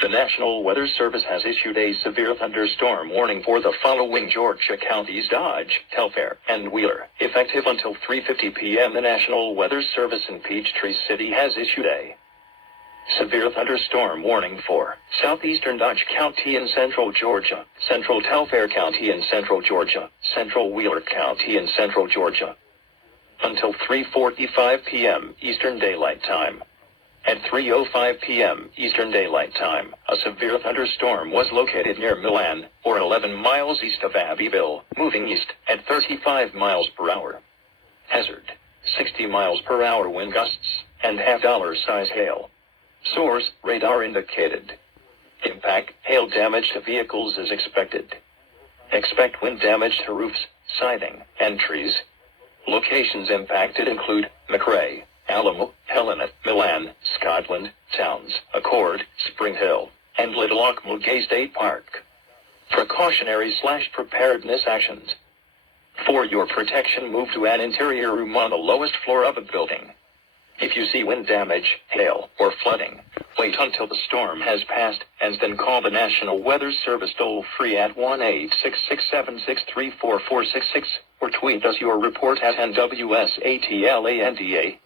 The National Weather Service has issued a severe thunderstorm warning for the following Georgia counties: Dodge, Telfair, and Wheeler. Effective until 3:50 p.m., the National Weather Service in Peachtree City has issued a severe thunderstorm warning for southeastern Dodge County in central Georgia, central Telfair County in central Georgia, central Wheeler County in central Georgia, until 3:45 p.m. Eastern Daylight Time. At 3:05 p.m. Eastern Daylight Time, a severe thunderstorm was located near Milan, or 11 miles east of Abbeville, moving east at 35 miles per hour. Hazard: 60 miles per hour wind gusts, and $size hail. Source: radar indicated. Impact: hail damage to vehicles is expected. Expect wind damage to roofs, siding, and trees. Locations impacted include McRae, Alamo, Helena, Milan, Scotland, Towns, Accord, Spring Hill, and Little Ocmulgee State Park. Precautionary/preparedness actions. For your protection, move to an interior room on the lowest floor of a building. If you see wind damage, hail, or flooding, wait until the storm has passed, and then call the National Weather Service toll-free at 1-866-763-4466, or tweet us your report at NWSATLANDA.